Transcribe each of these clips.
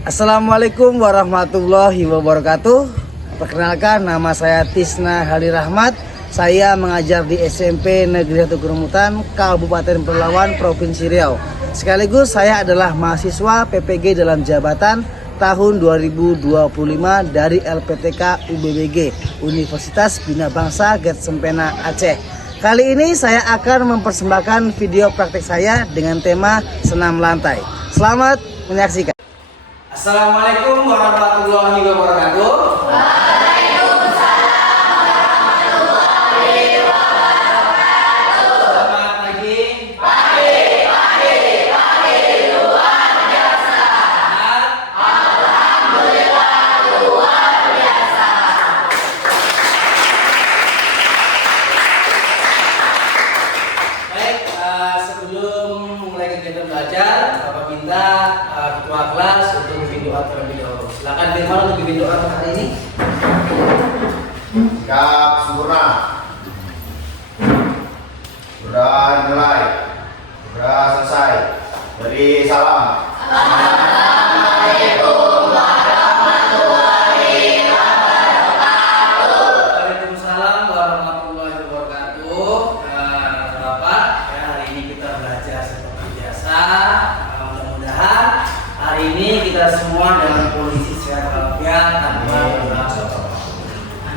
Assalamualaikum warahmatullahi wabarakatuh. Perkenalkan, nama saya Tisna Halil Rahmat. Saya mengajar di SMP Negeri 1 Gerumutan, Kabupaten Pelalawan, Provinsi Riau. Sekaligus saya adalah mahasiswa PPG dalam jabatan tahun 2025 dari LPTK UBBG, Universitas Bina Bangsa Get Sempena Aceh. Kali ini saya akan mempersembahkan video praktek saya dengan tema senam lantai. Selamat menyaksikan. Assalamualaikum warahmatullahi wabarakatuh. Waalaikumsalam warahmatullahi wabarakatuh. Selamat pagi. Pagi luar biasa. Alhamdulillah luar biasa. Baik, sebelum mulai kegiatan belajar, Bapak minta ketua kelas untuk bimbing doa terlebih dahulu. Silakan Firman untuk bimbing doa hari ini. Sikap sempurna. Sudah dimulai. Sudah selesai. Beri salam. Assalamualaikum warahmatullahi wabarakatuh. Waalaikumsalam warahmatullahi wabarakatuh. Bapak, ya, hari ini kita belajar seperti biasa. Mudah-mudahan hari ini kita semua dalam kondisi sehat walafiat tanpa bermasalah.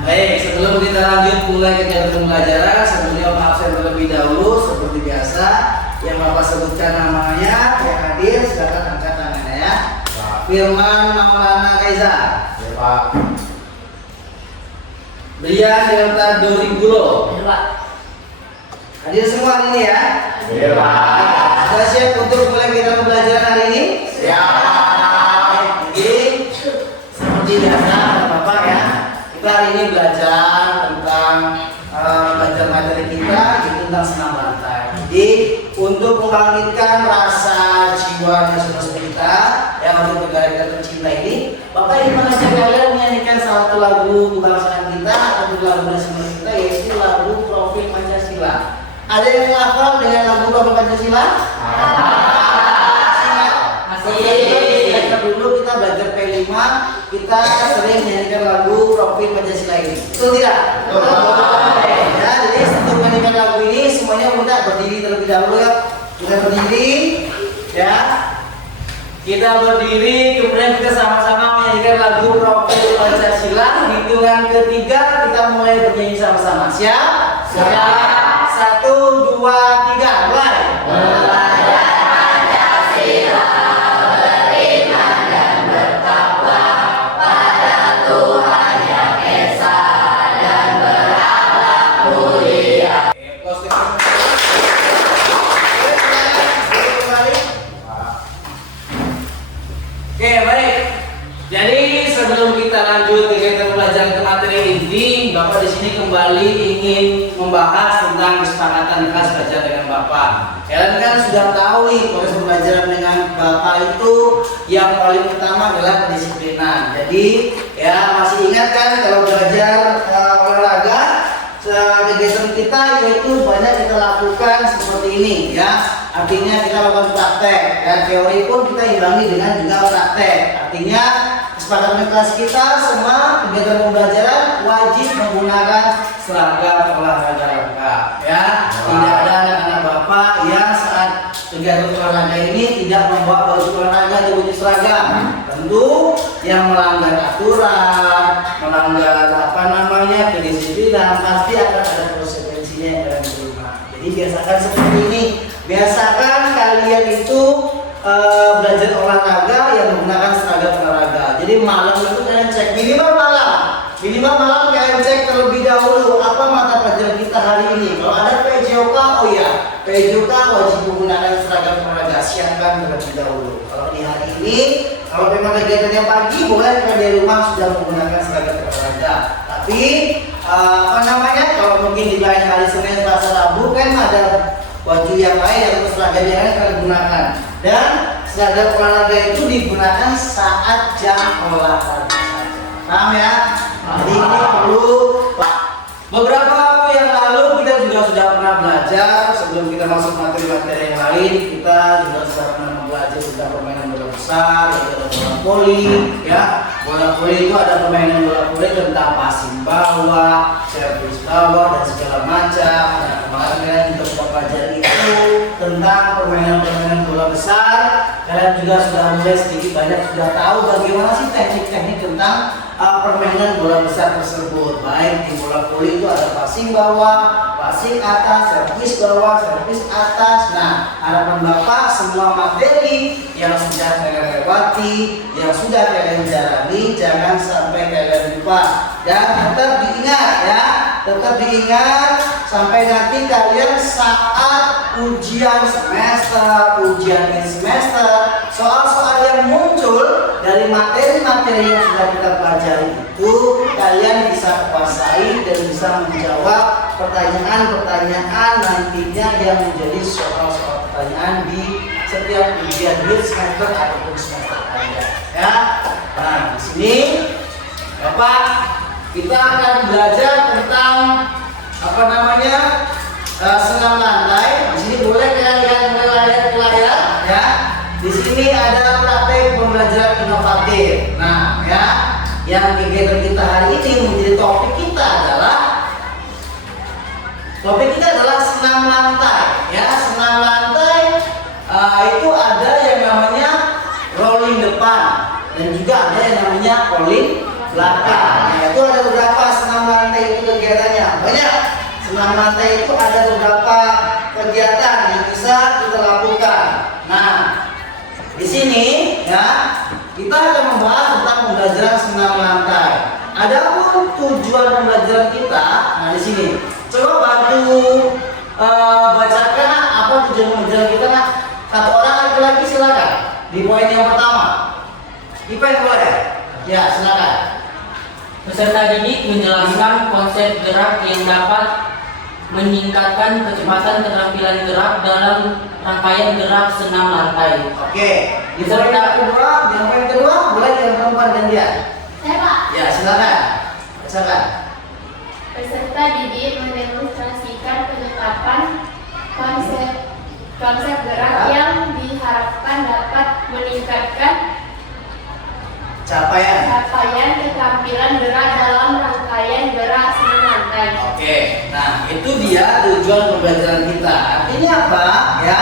Baik, sebelum kita lanjut mulai kegiatan pembelajaran, sebelumnya absen terlebih dahulu seperti biasa. Yang Bapak sebutkan namanya, yang hadir silakan angkat tangannya ya. Firman Maulana Kaiza, Ya, Pak. Brian Delta Dorigulo. Hadir semua hari ini ya. Ya, Pak. Sudah siap untuk mulai kita pembelajaran hari ini? Siap. Jadi seperti biasa Bapak ya, kita hari ini belajar tentang belajar materi kita yaitu tentang senam lantai. Jadi untuk membangkitkan rasa jiwa nasionalisme kita yang untuk negara kita tercinta ini, Bapak ingin mengajak kalian menyanyikan salah satu lagu kebangsaan kita atau lagu nasional kita, yaitu lagu Profil Pancasila. Ada yang menghafal dengan lagu Profil Pancasila? Masih. Dulu kita belajar P5, kita sering menyanyikan lagu Profil Pancasila ini. Betul tidak? Ya, jadi untuk menyanyikan lagu ini semuanya minta berdiri terlebih dahulu ya. Kita berdiri, ya. Kita berdiri, kemudian kita sama-sama menyanyikan lagu Profil Pancasila. Hitungan ketiga kita mulai bernyanyi sama-sama. Siap? Siap. 1, 2, 3, mulai. Belajar Pancasila, beriman dan bertakwa pada Tuhan Yang Esa dan berakhlak mulia. Oke, baik. Jadi sebelum kita lanjut kegiatan pelajaran ke materi inti, Bapak di sini kembali ingin membahas tentang kesepakatan kelas belajar dengan Bapak. Kalian kan sudah tahu nih proses pembelajaran dengan Bapak itu yang paling utama adalah kedisiplinan. Jadi ya masih ingat kan kalau belajar olahraga, kegiatan kita yaitu banyak kita lakukan seperti ini ya. Artinya kita lakukan praktek dan teori pun kita imbangi dengan juga praktek. Artinya kesepakatan kelas kita semua kegiatan pembelajaran wajib menggunakan seragam olahraga lengkap ya. Tidak ada anak-anak Bapak yang saat kegiatan olahraga ini tidak membawa baju olahraga atau baju seragam. Tentu yang melanggar aturan, melanggar kedisiplinan pasti akan ada konsekuensinya yang akan diterima. Jadi biasakan seperti ini. Biasakan kalian itu belajar olahraga yang menggunakan seragam olahraga. Jadi malam itu kalian cek minimal malam kalian cek terlebih dahulu apa mata pelajaran kita hari ini. Kalau ada PJOK, oh ya PJOK wajib menggunakan seragam olahraga, siapkan terlebih dahulu. Kalau di hari ini, kalau memang kegiatannya pagi, boleh kalian di rumah sudah menggunakan seragam olahraga. Tapi kalau mungkin di lain hari Senin, Selasa, Rabu kan ada baju yang lain atau seragam yang lain kalian gunakan. Dan seragam olahraga itu digunakan saat jam olahraga saja. Paham ya? Jadi ini perlu. Beberapa waktu yang lalu kita juga sudah pernah belajar sebelum kita masuk materi-materi yang lain, kita juga sudah pernah belajar tentang permainan bola besar, yaitu ada bola voli, ya. Bola voli itu ada permainan bola voli tentang passing bawah, servis bawah dan segala macam. Nah, kemarin kalian juga sudah pelajari itu tentang permainan bola besar. Kalian juga sudah mulai sedikit banyak sudah tahu bagaimana sih teknik-teknik tentang permainan bola besar tersebut. Baik di bola voli itu ada passing bawah, passing atas, servis bawah, servis atas. Nah, harapan Bapak semua materi yang sudah kalian lewati, yang sudah kalian jalani, jangan sampai kalian lupa. Dan tetap diingat ya, tetap diingat sampai nanti kalian saat ujian semester, ujian semester, soal-soal yang muncul dari materi-materi yang sudah kita pelajari itu kalian bisa kuasai dan bisa menjawab pertanyaan-pertanyaan nantinya yang menjadi soal-soal pertanyaan di setiap ujian mid semester ataupun semester kalian ya. Nah, di sini Bapak kita akan belajar tentang apa namanya senam lantai. Di sini boleh kalian lihat ke layar ya. Di sini ada praktek pembelajaran inovatif. Nah, ya, yang kegiatan kita hari ini menjadi topik kita adalah senam lantai. Ya, senam lantai itu ada yang namanya rolling depan dan juga ada yang namanya rolling belakang. Nah, itu ada beberapa senam lantai itu kegiatannya. Banyak. Senam lantai itu ada beberapa kegiatan yang bisa kita lakukan. Nah, di sini ya kita akan membahas tentang pembelajaran senam lantai. Adapun tujuan pembelajaran kita, nah di sini coba bantu bacakan apa tujuan pembelajaran kita. Nah, satu orang laki-laki silakan di poin yang pertama. Ipen boleh? Ya silakan. Peserta didik menjelaskan konsep gerak yang dapat meningkatkan kecepatan keterampilan gerak dalam rangkaian gerak senam lantai. Oke, di poin yang kedua boleh yang perempuan dan dia. Saya Pak. Ya silakan. Silakan. Peserta didik mendemonstrasikan penerapan konsep gerak yang diharapkan dapat meningkatkan Capaian. keterampilan gerak dalam rangkaian gerak senam lantai. Oke, nah itu dia tujuan pembelajaran kita. Artinya apa? Ya,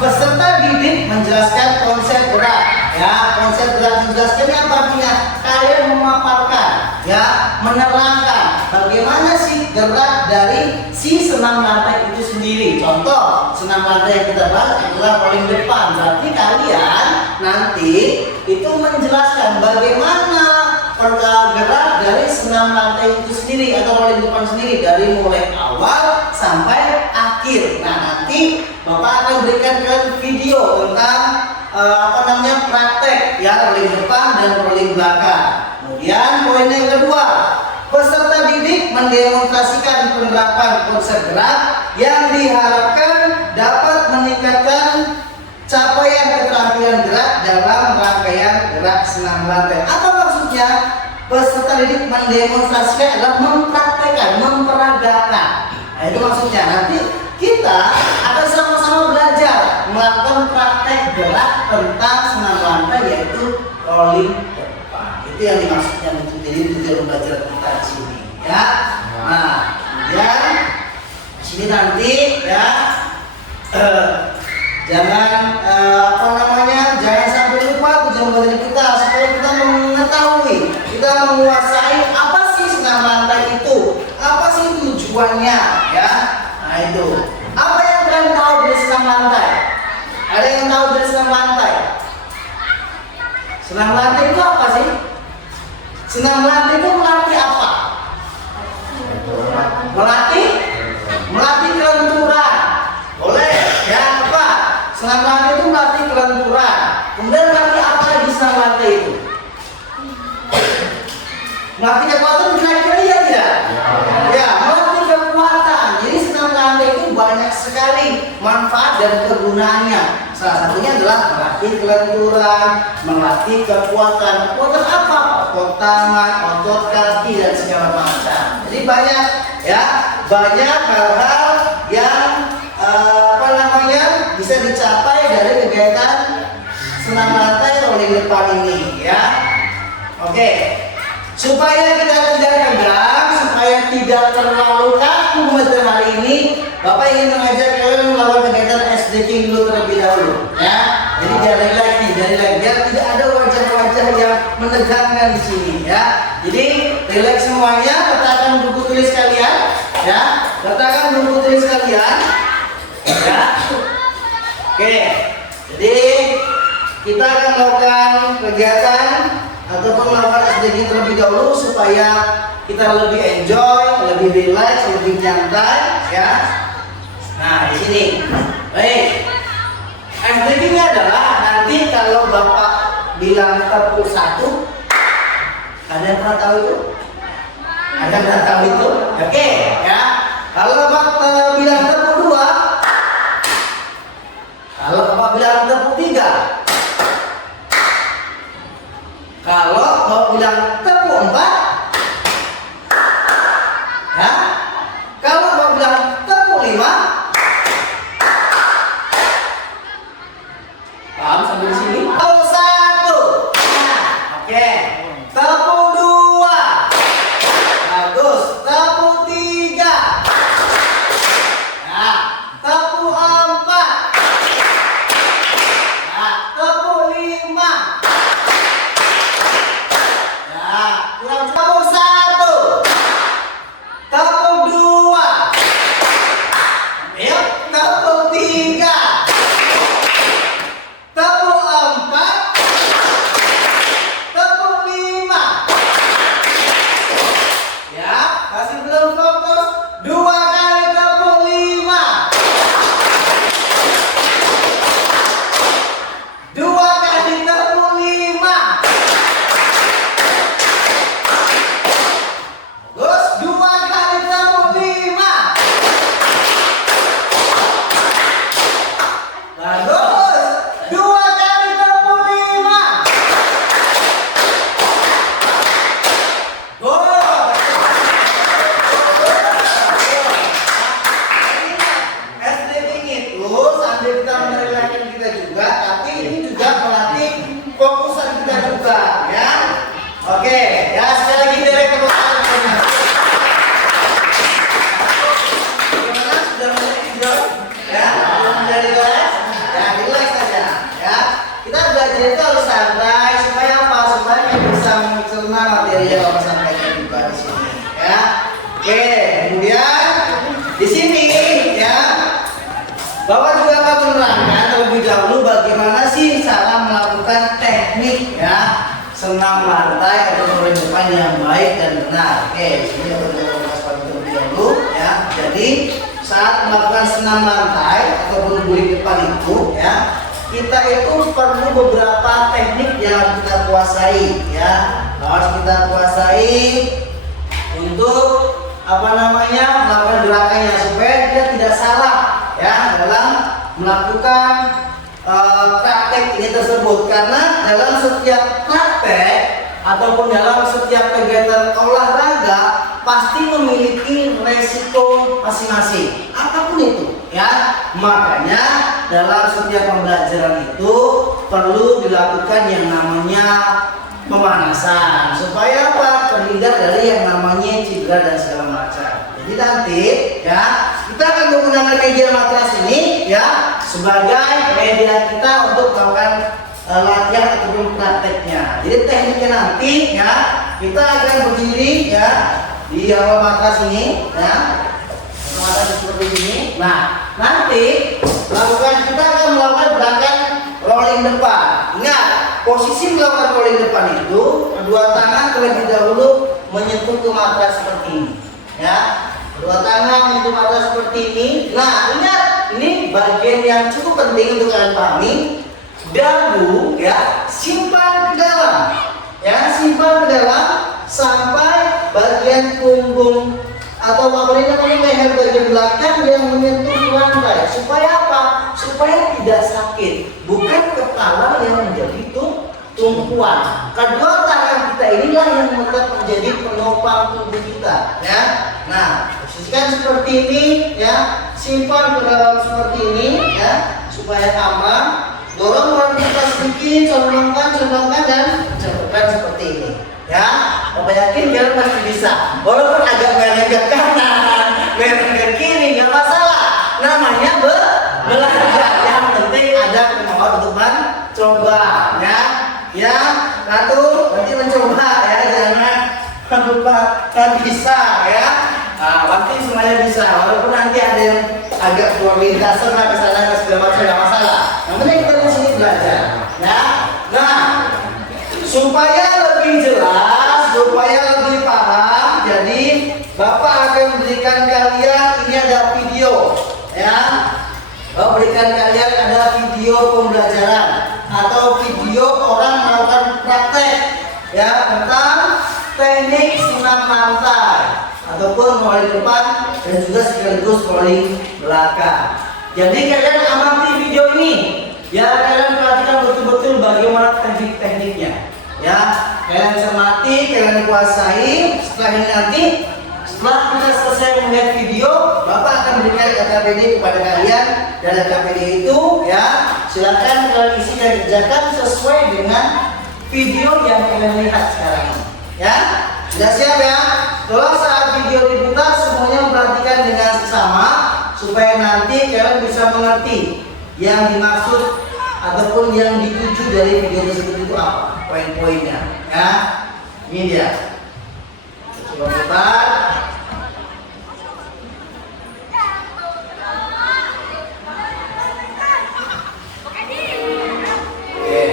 peserta didik menjelaskan konsep gerak. Ya, konsep gerak dijelaskannya apa artinya? Kalian memaparkan, ya, menerangkan bagaimana sih gerak dari si senam lantai itu sendiri. Contoh, senam lantai yang kita bahas adalah rolling depan. Berarti kalian nanti itu menjelaskan bagaimana gerak dari senam lantai itu sendiri atau rolling depan sendiri dari mulai awal sampai akhir. Nah, nanti Bapak akan berikan kalian video tentang praktek ya rolling depan dan rolling belakang. Kemudian poin yang kedua, peserta didik mendemonstrasikan penerapan konsep gerak yang diharapkan dapat meningkatkan capaian keterampilan gerak dalam rangkaian gerak senam lantai. Apa maksudnya? Peserta didik mendemonstrasikan adalah mempraktekkan, memperagakan. Nah, itu maksudnya. Nanti kita akan sama-sama belajar melakukan praktek gerak tentang senam lantai yaitu rolling depan. Itu yang dimaksudnya menjadi tujuan pembelajaran kita di sini. Ya. Nah, kemudian di sini nanti ya. Jangan jangan sampai lupa tujuan pembelajaran kita supaya kita mengetahui, kita menguasai apa sih senam lantai itu, apa sih tujuannya, ya. Nah itu. Apa yang kalian tahu dari senam lantai? Ada yang tahu dari senam lantai? Senam lantai itu apa sih? Senam lantai itu melatih apa? Melatih kelenturan. Boleh, ya apa? Senam lantai itu melatih kelenturan. Kemudian melatih apa lagi senam lantai itu? Melatih kekuatan kira-kira iya tidak? Ya, melatih kekuatan. Jadi senam lantai itu banyak sekali manfaat dan kegunaannya. Salah satunya adalah melatih kelenturan, melatih kekuatan. Kekuatan apa? Otot tangan, otot kaki dan segala macam. Jadi banyak hal-hal yang bisa dicapai dari kegiatan senam lantai rolling rolling depan ini ya. Oke. Supaya kita tidak tegang, supaya tidak terlalu kaku meter hari ini, Bapak ingin mengajak kalian melakukan kegiatan stretching dulu terlebih dahulu ya. Jadi jari lagi, biar tidak ada wajah-wajah yang menegangkan di sini ya. Jadi relax semuanya, letakkan buku tulis kalian ya. Letakkan buku tulis kalian ya. Oke. Jadi kita akan melakukan kegiatan ataupun melakukan stretching terlebih dahulu supaya kita lebih enjoy, lebih relax, lebih nyantai ya. Nah, di sini. Baik. Stretchingnya adalah nanti kalau Bapak bilang tepuk 1, ada yang pernah tahu itu? Ada yang pernah tahu itu? Oke, ya. Kalau Bapak bilang tepuk 2, kalau Bapak bilang tepuk 3, kalau Bapak bilang tepuk 4, ya. Kalau Bapak bilang tepuk 5, paham sampai di sini? Tepuk 1, oke. Tepuk 2, bagus. Tepuk 3, nah. Tepuk 4, nah. Tepuk 5, nah. Kurang tepuk 1, tepuk 2, ayo. Tepuk 3, tepuk 4, tepuk 5, ya. Masih belum fokus. 2 kali tepuk 5, 2 kali tepuk 5, bagus. 2 kali tepuk 5, bagus. 2 kali tepuk 5, good. Stretching itu sambil kita merelakan kita juga, tapi ini juga melatih fokusan kita juga, ya. Oke, ya sekali lagi dari tepuk tangan. Gimana? Sudah mulai tidur? Ya, belum dari relax? Ya, relax saja, ya. Kita belajar itu harus santai supaya apa? Supaya kita bisa mencerna materi yang Bapak sampaikan juga di sini, ya. Oke, kemudian di sini, ya. Bapak juga akan menerangkan terlebih dahulu bagaimana sih cara melakukan teknik ya senam lantai atau rolling depan yang baik dan benar. Oke, di sini akan kita bahas terlebih dahulu ya. Jadi saat melakukan senam lantai ataupun rolling depan itu ya, kita itu perlu beberapa teknik yang harus kita kuasai ya. Harus kita kuasai untuk apa namanya melakukan gerakannya supaya dia tidak salah ya dalam melakukan praktek ini tersebut, karena dalam setiap praktek ataupun dalam setiap kegiatan olahraga pasti memiliki resiko masing-masing apapun itu ya. Makanya dalam setiap pembelajaran itu perlu dilakukan yang namanya pemanasan supaya apa? Terhindar dari yang namanya cedera dan segala macam. Jadi nanti ya kita akan menggunakan media matras ini ya sebagai media kita untuk melakukan latihan ataupun prakteknya. Jadi tekniknya nanti ya kita akan berdiri ya di awal matras ini ya, matras seperti ini. Nah nanti kita akan melakukan gerakan rolling depan. Ingat, posisi melakukan rolling depan itu kedua tangan terlebih dahulu menyentuh ke matras seperti ini ya. Kedua tangan menyentuh matras seperti ini. Nah ingat, ini bagian yang cukup penting untuk kalian pahami. Dagu ya simpan ke dalam ya, simpan ke dalam sampai bagian punggung atau namanya leher bagian belakang yang menyentuh lantai. Supaya apa? Supaya tidak sakit. Bukan kepala yang menjadi tumpuan. Kedua tangan kita inilah yang menjadi penopang tubuh kita ya. Nah posisikan seperti ini ya, simpan ke dalam seperti ini ya supaya aman. Dorong ruang kita sedikit, condongkan dan jatuhkan seperti ini. Ya, Bapak yakin kalian pasti bisa. Walaupun agak mereng ke kanan, mereng ke kiri, nggak masalah. Namanya belajar. Yang penting ada kemauan untuk mencoba. Ya, satu, nanti mencoba ya, jangan lupa kan bisa ya. Nah, nanti semuanya bisa. Walaupun nanti ada yang agak keluar lintasan ke sana ke segala macam, nggak masalah. Yang penting kita di sini belajar. Ya, nah. Supaya lebih jelas, supaya lebih paham, jadi Bapak akan berikan kalian ini ada video, ya. Bapak berikan kalian ada video pembelajaran atau video orang melakukan praktek, ya, tentang teknik senam lantai ataupun rolling depan dan juga sekaligus rolling belakang. Jadi kalian amati video ini, ya, kalian perhatikan betul-betul bagaimana teknik-tekniknya. Ya, kalian cermati, kalian kuasai. Setelah ini nanti, setelah kita selesai melihat video, Bapak akan berikan KKPD kepada kalian. Dan KKPD itu, ya, silakan kalian isi dan kerjakan sesuai dengan video yang kalian lihat sekarang. Ya, sudah siap ya? Setelah saat video diputar, semuanya perhatikan dengan seksama supaya nanti kalian bisa mengerti yang dimaksud ataupun yang dituju dari video tersebut itu apa, poin-poinnya, ya. Ini dia. Coba putar. Oke.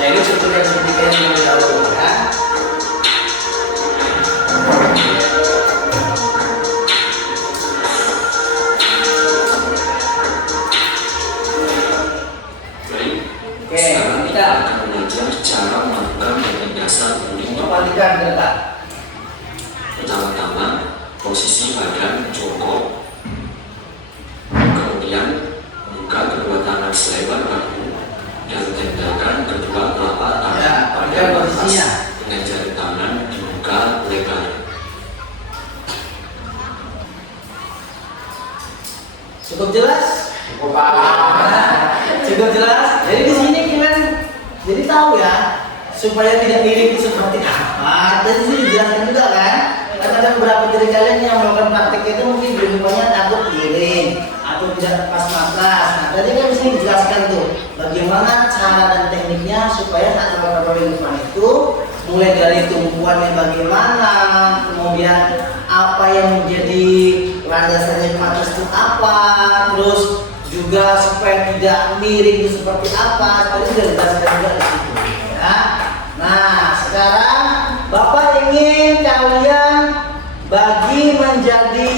Ya, ini seperti yang dahulu, ya. Baik, sekarang kita akan belajar cara melakukan teknik dasar rolling depan. Kembalikan dekat. Pertama-tama, posisi badan jongkok. Kemudian, buka kedua tangan selebar bahu dan tendangkan kedua telapak tangan Ya, pada lihat atas posisinya. dengan jari tangan dibuka lebar. Cukup jelas? Cukup Pak. Cukup jelas. Jadi di sini kalian jadi tahu ya, supaya tidak mirip itu seperti apa. Dan di sini dijelaskan juga kan. Karena ada beberapa dari kalian yang melakukan praktek itu mungkin berupaya takut miring atau tidak pas makas. Nah, tadi kan di sini dijelaskan tuh bagaimana cara dan tekniknya supaya saat melakukan rolling depan itu mulai dari tumpuannya bagaimana, kemudian apa yang menjadi landasannya ke atas itu apa, terus juga supaya tidak miring itu seperti apa, tadi sudah dijelaskan juga di situ. Ya. Nah, sekarang Bapak ingin kalian bagi menjadi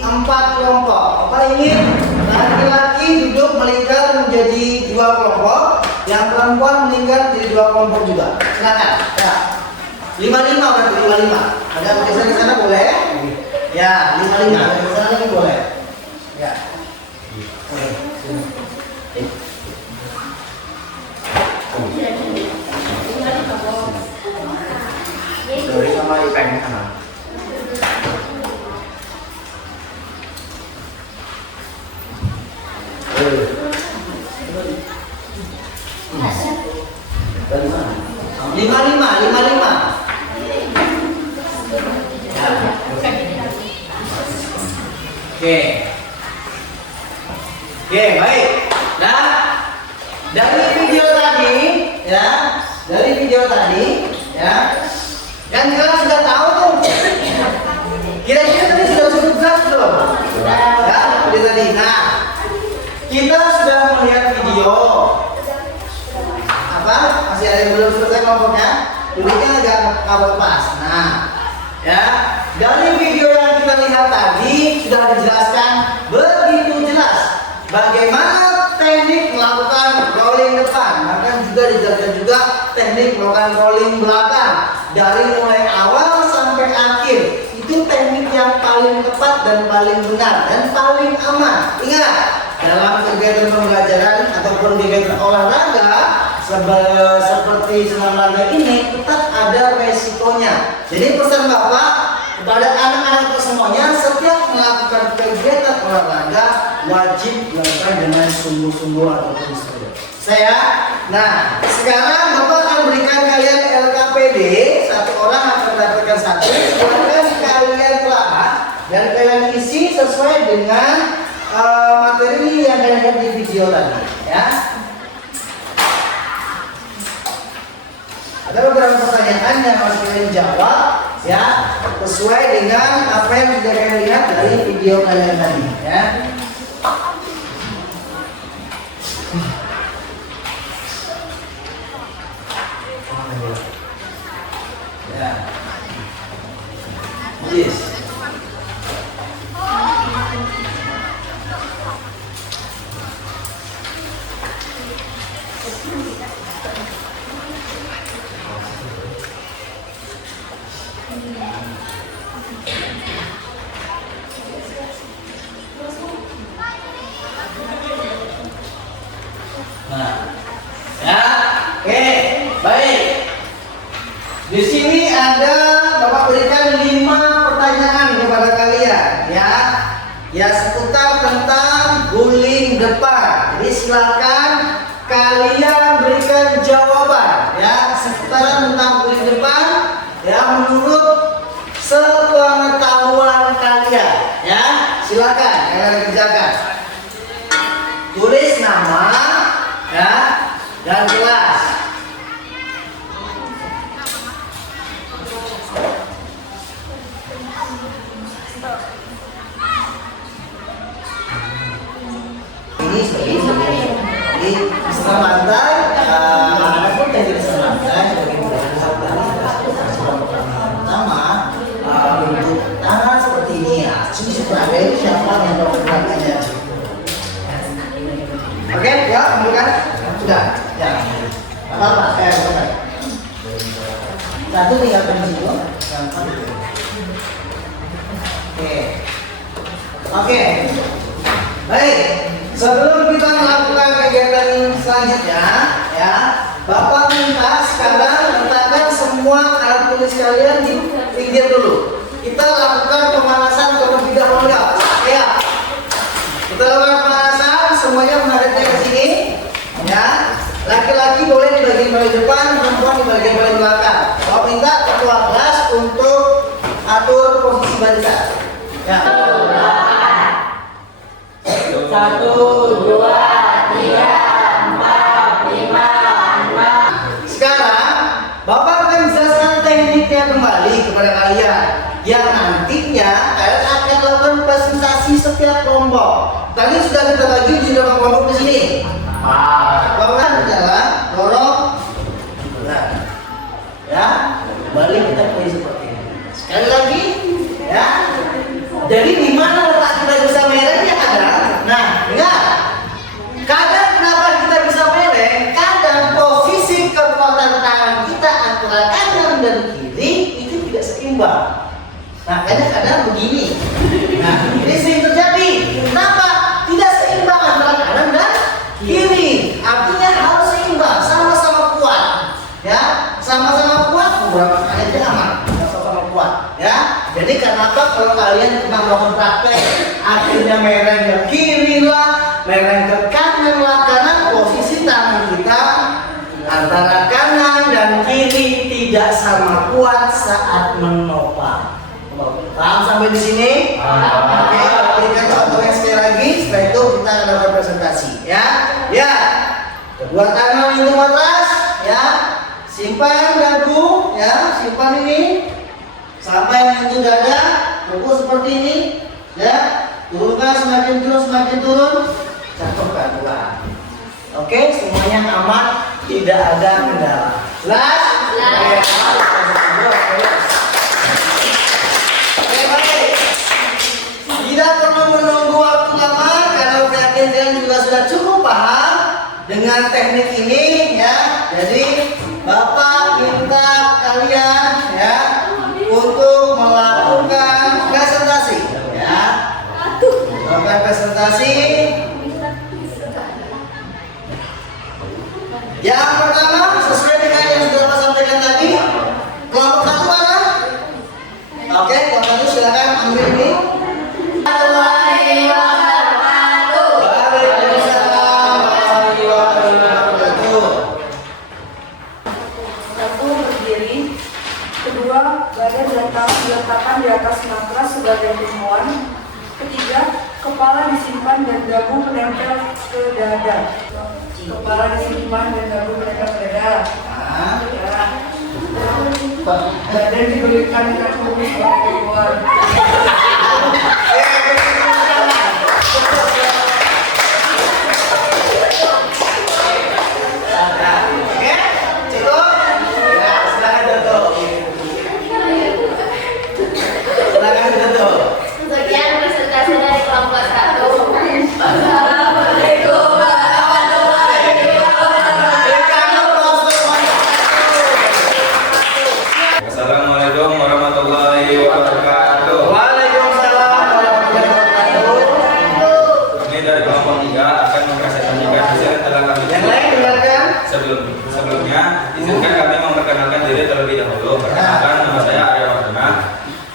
4 kelompok. Bapak ingin laki-laki duduk melingkar menjadi 2 kelompok, yang perempuan melingkar menjadi 2 kelompok juga. Silakan. Ya. 55 berarti 55. Ada bergeser ke sana boleh? Ya, 55. Ada ke sana lagi boleh. Ya. Oke. Dari sama ikan sana. Lima. Oke, baik. Nah, dari video tadi, ya, kan kalian sudah tahu tuh. Kira-kira tadi sudah cukup jelas belum? Ya, seperti tadi. Nah, kita sudah melihat video. Apa? Masih ada yang belum selesai kelompoknya? Duduknya agak lepas. Nah, ya, dari video yang kita lihat tadi sudah dijelaskan begitu jelas bagaimana teknik melakukan rolling depan, bahkan juga dijelaskan juga teknik melakukan rolling belakang dari mulai awal sampai akhir. Itu teknik yang paling tepat dan paling benar dan paling aman. Ingat, dalam kegiatan pembelajaran ataupun kegiatan olahraga seperti senam lantai ini tetap ada resikonya. Jadi pesan Bapak kepada anak-anak semuanya, setiap melakukan kegiatan olahraga wajib dilakukan dengan sungguh-sungguh ataupun serius. Saya, nah sekarang Bapak akan berikan kalian LKPD, satu orang akan mendapatkan satu. Silakan kalian telah dan kalian isi sesuai dengan materi yang kalian lihat di video tadi, ya. Ada beberapa pertanyaan yang harus kalian jawab, ya, sesuai dengan apa yang sudah kalian lihat dari video kalian tadi, ya. Ya. Yes. Nah, ya, oke, baik. Di sini ada Bapak berikan 5 pertanyaan kepada kalian, ya, ya seputar tentang guling depan. Jadi silakan kalian berikan jawaban, ya, seputar tentang guling depan, ya, menurut sepengetahuan kalian, ya. Silakan kalian kerjakan. Tulis nama, ya, dan kelas. Ini jadi setengah lantai, apapun yang jadi setengah lantai sebagai pertama bentuk tangan seperti ini, ya. Sebenarnya itu siapa yang melakukannya? Oke, ya, kemudian sudah, ya. Apa? Bukan. Satu tinggalkan di situ. Oke. Oke. Baik. Sebelum kita melakukan kegiatan selanjutnya, ya, Bapak minta sekarang letakkan semua alat tulis kalian di pinggir dulu. Kita lakukan pemanasan terlebih dahulu, ya. Kita lakukan pemanasan, semuanya menghadapnya ke sini, ya. Laki-laki boleh di bagian paling depan, perempuan di bagian paling belakang. Bapak minta ketua kelas untuk atur posisi barisan, ya. 1, 2, 3, 4, 5, 6. Sekarang Bapak akan menjelaskan tekniknya kembali kepada kalian, yang nantinya kalian akan lakukan presentasi setiap kelompok. Tadi sudah kita bagi di dalam kelompok di sini. Bapak adalah dorong, ya, kembali kita pilih seperti ini. Sekali lagi, ya. Jadi di mana letak kita bisa merengnya ada? Nah, ingat. Kadang kenapa kita bisa mereng? Kadang posisi kekuatan tangan kita antara kanan dan kiri itu tidak seimbang. Nah, kadang-kadang begini. Nah, ini sering terjadi. Kenapa? Tidak seimbang antara kanan dan kiri. Artinya harus seimbang, sama-sama kuat. Ya, sama-sama kuat. Beberapa kali itu aman. Sama-sama kuat. Ya. Jadi kenapa kalau kalian pernah melakukan praktek akhirnya mereng ke kiri lah, mereng ke kanan lah, karena posisi tangan kita antara kanan dan kiri tidak sama kuat saat menopang. Paham sampai di sini? Oke, berikan contohnya sekali lagi. Setelah itu kita akan lakukan presentasi, ya. Ya, kedua tangan itu matras, ya. Simpan dagu, ya. Simpan ini sampai menyentuh dada. Pukul seperti ini, ya. Turunkan semakin turun. Cakepkan pulang. Oke, semuanya aman, tidak ada kendala. Last. Tidak perlu menunggu waktu lama karena yakin kalian juga sudah cukup paham dengan teknik ini, ya. Jadi Bapak minta kalian, ya, untuk melakukan presentasi, ya. Melakukan presentasi. Yang pertama sesuai dengan yang sudah Bapak sampaikan tadi. Kelompok satu mana? Oke, kelompok satu silakan ambil ini. Satu, berdiri. Kedua, badan diletakkan di atas matras sebagai tumpuan. Ketiga, kepala disimpan dan dagu menempel ke dada. Kepala disimpan dan dagu menempel ke dada. Ya. Badan diberikan ke tubuh sebagai tumpuan. Sekian presentasi dari kelompok 1. Assalamualaikum warahmatullahi wabarakatuh. Waalaikumsalam warahmatullahi wabarakatuh. Kami dari kelompok 3 akan mempresentasikan hasil telah kami. Yang lain dengarkan. Sebelumnya, izinkan kami memperkenalkan diri terlebih dahulu. Perkenalkan, nama saya Arya Wardana.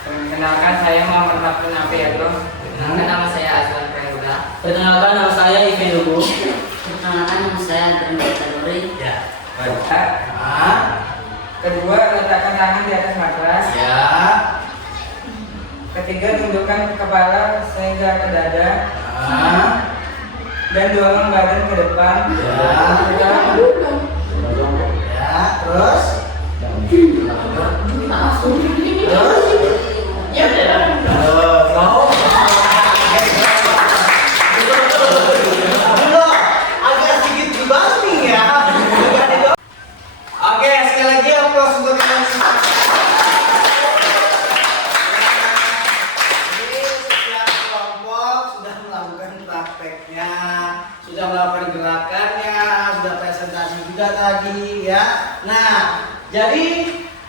Perkenalkan, saya Muhammad Raffi Nafiatro. Perkenalkan, nama saya Azwan Kairula. Perkenalkan, nama saya Ivan Lugu. Perkenalkan, nama saya Andrea Tanuri. Ya. Kedua, letakkan tangan di atas matras. Ya. Ketiga, tundukkan kepala sehingga ke dada. Dan dorong badan ke depan. Ya, terus. Agak sedikit dibanding ya. Oke, sekali lagi aplaus untuk kalian semua. Ini setiap kelompok sudah melakukan prakteknya, sudah melakukan gerakannya, sudah presentasi juga tadi ya. Nah, jadi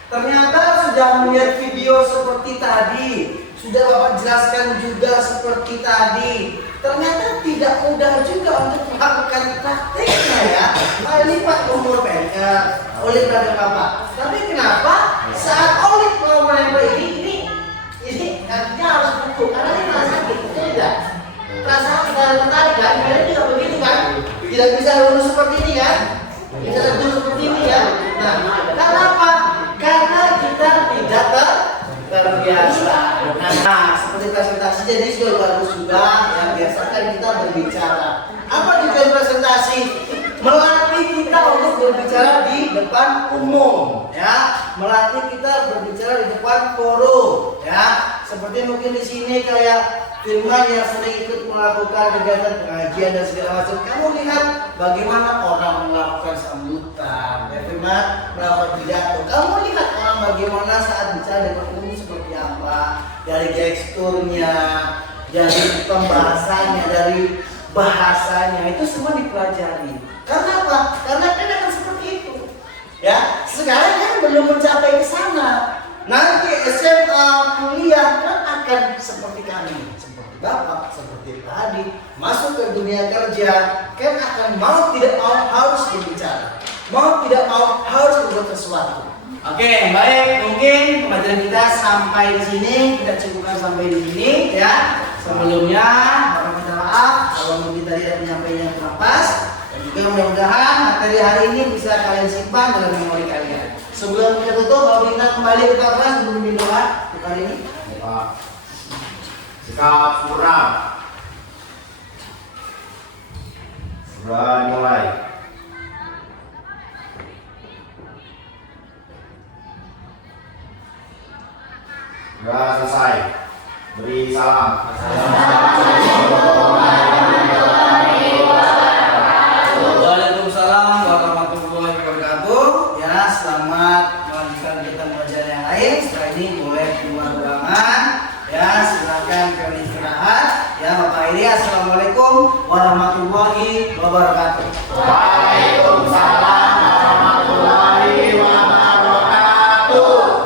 ternyata sudah melihat video seperti tadi, sudah Bapak jelaskan juga seperti tadi. Ternyata tidak mudah juga untuk melakukan prakteknya ya. Lipat umur Olimpiade Bapak. Tapi kenapa saat Olimpiade mau menempel ini kakinya harus pukul karena ini merasa sakit, betul tidak? Perasaan kita tertarik kan? Kalian juga begitu kan? Tidak bisa lurus seperti ini kan? Bisa lurus seperti ini ya. Nah, karena apa? Karena kita tidak terbiasa. Nah, seperti presentasi jadi sudah bagus juga. Yang biasakan kita berbicara. Apa tujuan presentasi? Melatih kita untuk berbicara di depan umum, ya. Melatih kita berbicara di depan forum, ya. Seperti mungkin di sini kayak Firman yang sering ikut melakukan kegiatan pengajian dan segala macam. Kamu lihat bagaimana orang melakukan sambutan, ya Firman melakukan pidato. Kamu lihat orang bagaimana saat bicara di umum seperti apa, dari gesturnya, dari pembahasannya, dari bahasanya, itu semua dipelajari. Karena apa? Karena kan akan seperti itu. Ya, sekarang kan belum mencapai ke sana. Nanti SMA, kuliah kan akan seperti kami, seperti Bapak, seperti Pak Hadi, masuk ke dunia kerja, kan akan mau tidak mau harus berbicara, mau tidak mau harus berbuat sesuatu. Oke, baik, mungkin pembelajaran kita sampai di sini, kita cukupkan sampai di sini, ya. Sebelumnya, Bapak minta maaf kalau mungkin tadi ada penyampaian yang kurang pas. Dan juga mudah-mudahan materi hari ini bisa kalian simpan dalam memori kalian. Sebelum kita tutup, Bapak minta kembali ke kelas sebelum doa untuk hari ini. Sikap suram. Sudah mulai. Sudah selesai. Beri salam. Waalaikumsalam warahmatullahi wabarakatuh. Ya, selamat melanjutkan kegiatan belajar yang lain. Setelah ini boleh keluar ruangan. Ya, silakan beristirahat. Ya, Bapak Ili, assalamualaikum warahmatullahi wabarakatuh.